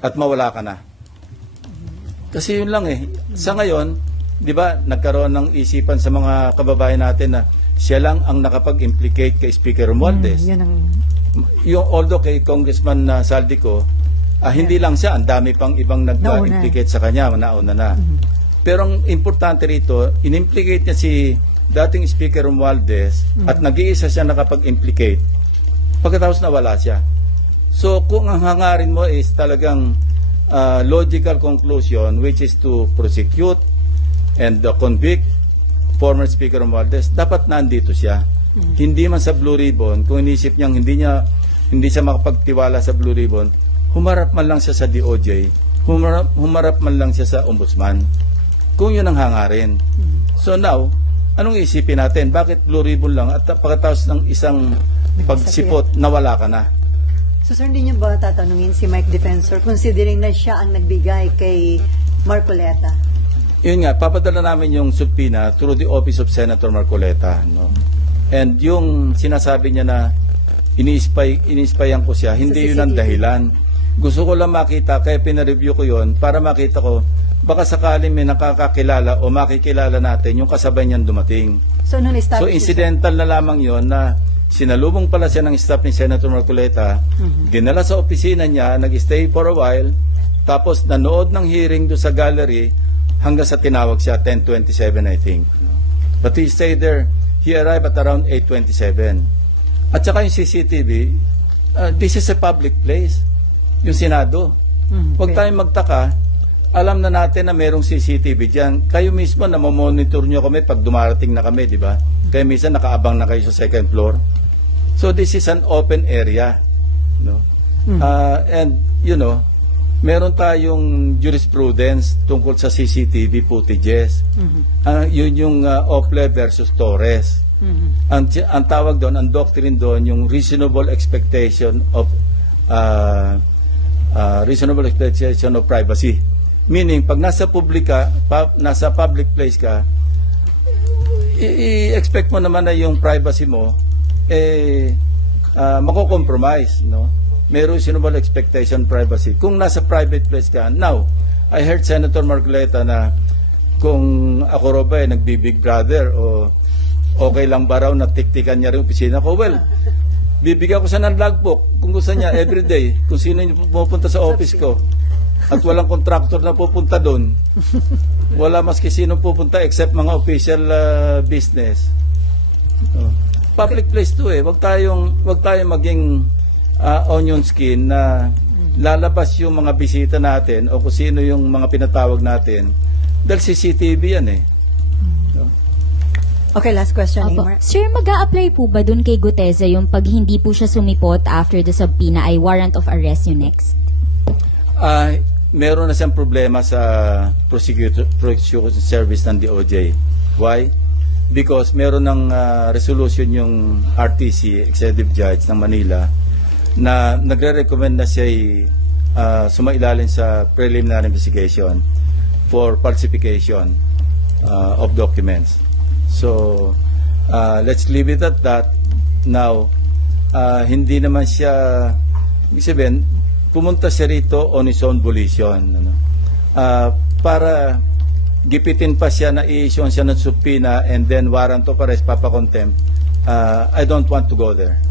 at mawala ka na. Kasi yun lang eh. Sa ngayon, di ba, nagkaroon ng isipan sa mga kababayan natin na siya lang ang nakapag-implicate kay Speaker Romualdez. Yan ang... Yung although kay Congressman Saldico, hindi lang siya, ang dami pang ibang nag-implicate sa kanya, nauna na. Pero ang importante rito, in-implicate niya si dating Speaker Romualdez at nag-iisa siya nakapag-implicate. Pagkatapos nawala siya. So kung ang hangarin mo is talagang logical conclusion, which is to prosecute and convict former Speaker Romualdez, dapat nandito siya. Hindi man sa Blue Ribbon, kung inisip niyang hindi siya makapagtiwala sa Blue Ribbon, humarap man lang siya sa DOJ, humarap man lang siya sa Ombudsman. Kung yun ang hangarin. So now, anong isipin natin? Bakit Blue Ribbon lang at pagkatapos ng isang pagsipot, nawala ka na? So sir, hindi niyo ba tatanungin si Mike Defensor considering na siya ang nagbigay kay Marcoleta? Yun nga, papadala namin yung subpoena through the office of Senator Marcoleta. No? And yung sinasabi niya na ini-spyan ko siya, hindi yun ang dahilan. Gusto ko lang makita, kaya pinareview ko yun para makita ko, baka sakaling may nakakakilala o makikilala natin yung kasabay niyan dumating. So, so incidental na lamang yon na sinalubong pala siya ng staff ni Senator Marcoleta, dinala sa opisina niya, nag-stay for a while, tapos nanood ng hearing do sa gallery hanggang sa tinawag siya, 10:27 I think. But he stayed there. He arrived at around 8:27. At saka yung CCTV, this is a public place. Yung Senado. Huwag tayong magtaka, alam na natin na merong CCTV dyan. Kayo mismo na mamonitor nyo kami pag dumarating na kami, di ba? Kaya minsan nakaabang na kayo sa second floor. So this is an open area. No? And, you know, meron tayong jurisprudence tungkol sa CCTV footages. Yun yung Ople versus Torres. Ang tawag doon, ang doctrine doon, yung reasonable expectation of privacy. Meaning, pag nasa public place ka, i-expect mo naman na yung privacy mo mako-compromise, no? May reasonable expectation privacy. Kung nasa private place ka, now, I heard Senator Marcoleta na kung ako raw ba nagbi-Big Brother o okay lang ba raw na tiktikan niya rin opisina ko, well, bibigyan ko siya ng logbook kung gusto niya everyday, kung sino yung pupunta sa office ko. At walang contractor na pupunta doon. Wala maski sino pupunta except mga official business. Public place to eh. Wag tayong maging onion skin na lalabas yung mga bisita natin o kung sino yung mga pinatawag natin. Dahil CCTV yan eh. Okay, last question, Neymar. Sir, mag-a-apply po ba dun kay Guteza yung pag hindi po siya sumipot after the subpoena ay warrant of arrest yung next? Meron na siyang problema sa prosecution service ng DOJ. Why? Because meron ng resolution yung RTC, Executive Judge ng Manila, na nagre-recommend na siya sumailalim sa preliminary investigation for falsification of documents. So, let's leave it at that. Now, hindi naman siya, ibig sabihin, pumunta siya rito on his own volition. Para gipitin pa siya na i-issue siya ng subpoena and then warrant of arrest, papakontempt. I don't want to go there.